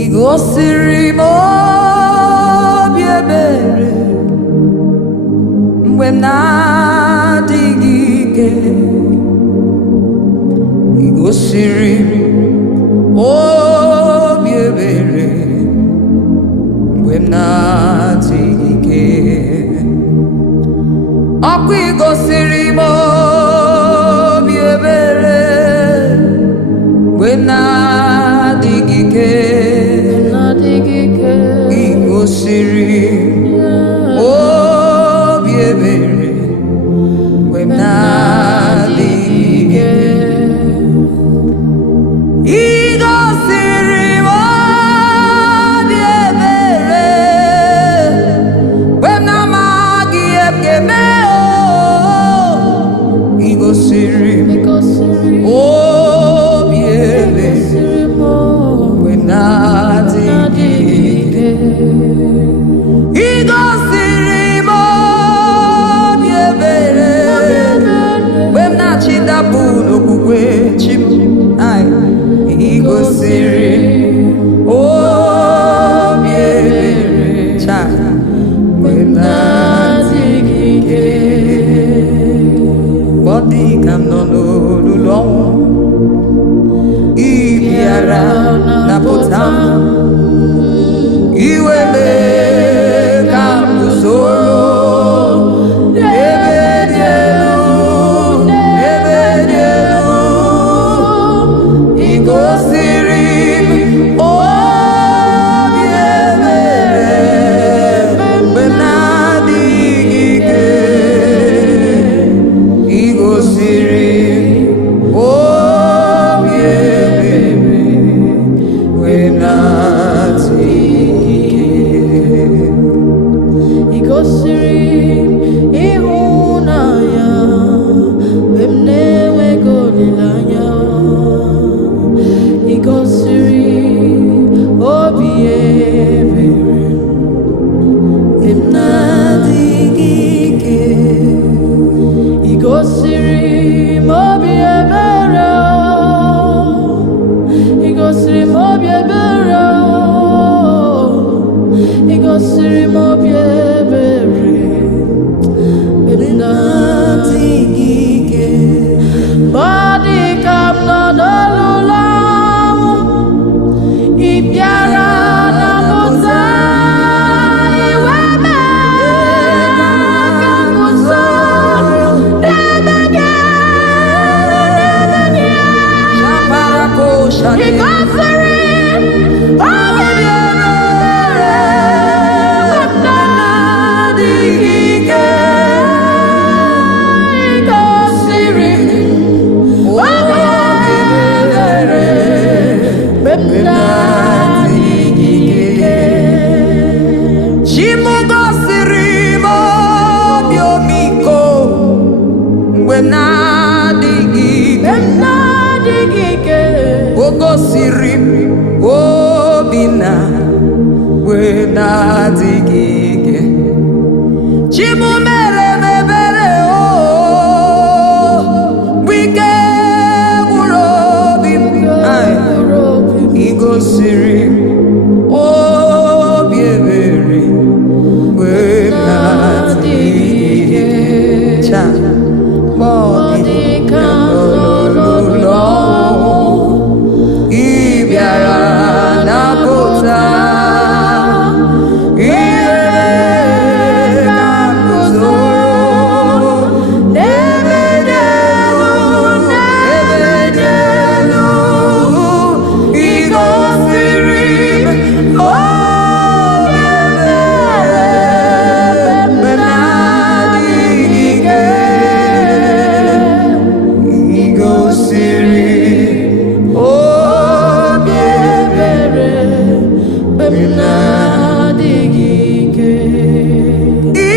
ị gosiri m obi ebere mgbe m na-adịghị ike. Ị gosiri m obi ebere mgbe m na-adịghị ike. Ọkwa ị gosiri m obi ebere mgbe m na-adịghị ike. Ị gosiri m obi ebere mgbe m na-adịghị ike. Ị gosiri m obi ebere mgbe m na-amaghị ihe m ga-eme. Ị gosiri m obi ebere mgbe m na-adịghị ike. Ị gosiri m obi ebere mgbe m na-achịdapụ n'okwukwe chi m. Ị gosiri m obi ebere mgbe m na-adịghị ike. Ọ dị ka m nọ n'olulu ọnwụ, ị bịara napụta m. Iwe mee ka m guzoro n'ebe dị elu, n'ebe dị elu. Ị gosiri m obi ebere mgbe m na-adịghị ike. Ị gosiri m obi ebere mgbe m na-adịghị ike. Ị gosiri m ịhụnanya mgbe m na-enweghị olileanya. Ị gosiri m obi ebere mgbe m na-adịghị ike. Ị gosiri m obi ebere, ị gosiri m obi ebere, ị gosiri m obi ebere mgbe m na-adịghị ike. Mgbe ọ dị ka m nọ n'olulu ọnwụ, ị bịara napụta. Iwe mee ka m guzoro n'ebe gị, n'ebe gị. Ị gosiri m obi ebere mgbe m na-adịghị ike. Ị gosiri m obi ebere mgbe m na-adịghị ike. Chi m gosiri m obi ọmịiko mgbe m na-adịghị ike. O gosiri m obi na mgbe m na-adịghị ike. Chi m mere m ebere mgbe ike gwụrụ obi m. Ị gosiri m obi ebere mgbe m na-adịghị ike. Mgbe ọ dị ka m nọ n'olulu ọnwụ, ị bịara napụta. Iwe mee ka m guzoro n'ebe dị elu, n'ebe dị elu. Ị gosiri m obi ebere mgbe m na-adịghị ike. Ị gosiri m obi ebere mgbe m na-adịghị ike. Ị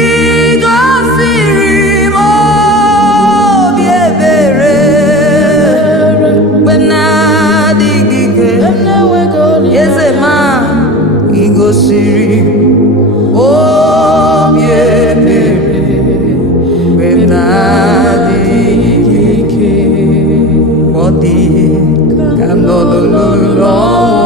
gosiri m obi ebere mgbe m na-adịghị ike. Eze ma, ị gosiri m obi ebere mgbe m na-adịghị ike. Ọ dị ka m nọ n'olulu ọnwụ